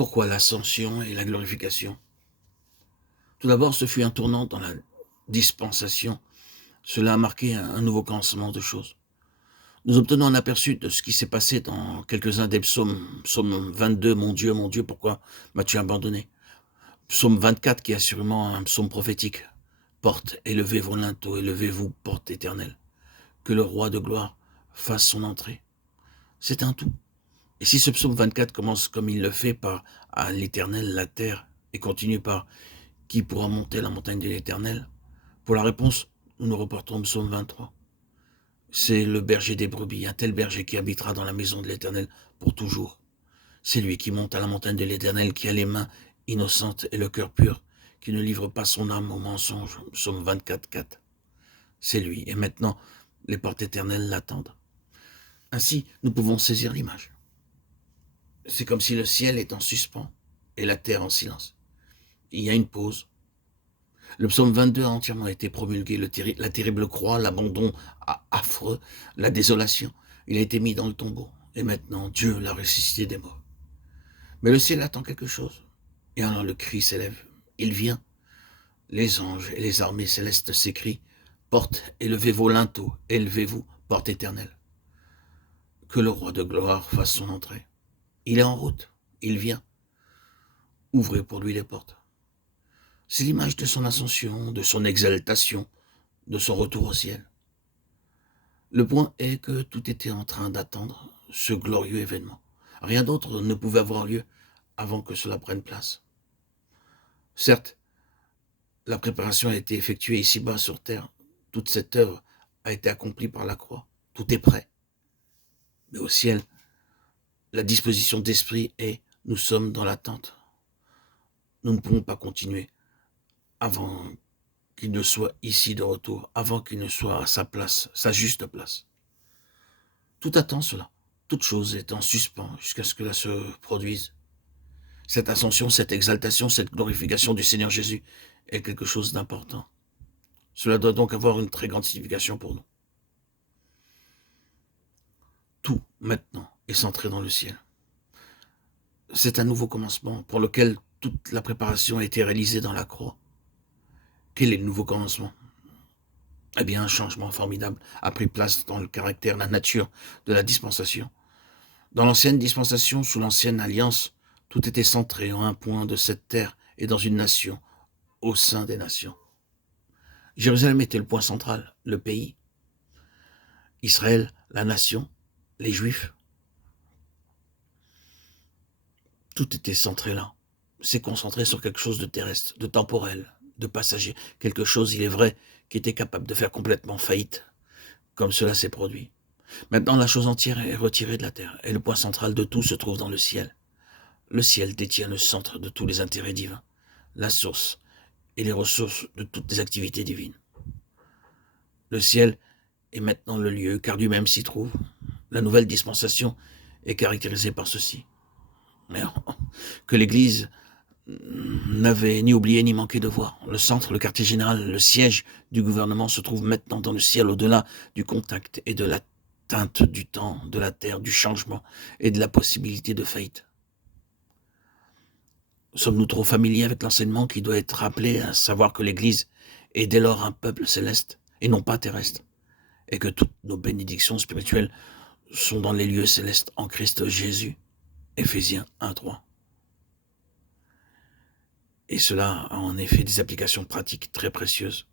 Pourquoi l'ascension et la glorification? Tout d'abord, ce fut un tournant dans la dispensation. Cela a marqué un nouveau commencement de choses. Nous obtenons un aperçu de ce qui s'est passé dans quelques-uns des psaumes. Psaume 22, mon Dieu, pourquoi m'as-tu abandonné? Psaume 24, qui est assurément un psaume prophétique. Porte, élevez vos linteaux, élevez-vous, porte éternelle. Que le roi de gloire fasse son entrée. C'est un tout. Et si ce psaume 24 commence comme il le fait par à l'éternel, la terre, et continue par qui pourra monter la montagne de l'éternel? Pour la réponse, nous nous reportons au psaume 23. C'est le berger des brebis, un tel berger qui habitera dans la maison de l'Éternel pour toujours. C'est lui qui monte à la montagne de l'Éternel, qui a les mains innocentes et le cœur pur, qui ne livre pas son âme au mensonge. Psaume 24, 4. C'est lui, et maintenant, les portes éternelles l'attendent. Ainsi, nous pouvons saisir l'image. C'est comme si le ciel est en suspens et la terre en silence. Il y a une pause. Le psaume 22 a entièrement été promulgué, la terrible croix, l'abandon affreux, la désolation. Il a été mis dans le tombeau. Et maintenant, Dieu l'a ressuscité des morts. Mais le ciel attend quelque chose. Et alors le cri s'élève. Il vient. Les anges et les armées célestes s'écrient. Porte, élevez vos linteaux, élevez-vous, porte éternelle. Que le roi de gloire fasse son entrée. Il est en route. Il vient. Ouvrez pour lui les portes. C'est l'image de son ascension, de son exaltation, de son retour au ciel. Le point est que tout était en train d'attendre ce glorieux événement. Rien d'autre ne pouvait avoir lieu avant que cela prenne place. Certes, la préparation a été effectuée ici-bas sur terre. Toute cette œuvre a été accomplie par la croix. Tout est prêt. Mais au ciel, la disposition d'esprit est « nous sommes dans l'attente ». Nous ne pouvons pas continuer avant qu'il ne soit ici de retour, avant qu'il ne soit à sa place, sa juste place. Tout attend cela. Toute chose est en suspens jusqu'à ce que cela se produise. Cette ascension, cette exaltation, cette glorification du Seigneur Jésus est quelque chose d'important. Cela doit donc avoir une très grande signification pour nous. Tout, maintenant, est centré dans le ciel. C'est un nouveau commencement pour lequel toute la préparation a été réalisée dans la croix. Quel est le nouveau commencement? Eh bien, un changement formidable a pris place dans le caractère, la nature de la dispensation. Dans l'ancienne dispensation, sous l'ancienne alliance, tout était centré en un point de cette terre et dans une nation, au sein des nations. Jérusalem était le point central, le pays. Israël, la nation, les Juifs. Tout était centré là. C'est concentré sur quelque chose de terrestre, de temporel, de passager. Quelque chose, il est vrai, qui était capable de faire complètement faillite, comme cela s'est produit. Maintenant, la chose entière est retirée de la terre, et le point central de tout se trouve dans le ciel. Le ciel détient le centre de tous les intérêts divins, la source et les ressources de toutes les activités divines. Le ciel est maintenant le lieu, car lui-même s'y trouve. La nouvelle dispensation est caractérisée par ceci. Mais que l'Église n'avait ni oublié ni manqué de voir. Le centre, le quartier général, le siège du gouvernement se trouve maintenant dans le ciel, au-delà du contact et de l'atteinte du temps, de la terre, du changement et de la possibilité de faillite. Sommes-nous trop familiers avec l'enseignement qui doit être rappelé, à savoir que l'Église est dès lors un peuple céleste et non pas terrestre, et que toutes nos bénédictions spirituelles sont dans les lieux célestes en Christ Jésus. Éphésiens 1:3. Et cela a en effet des applications pratiques très précieuses.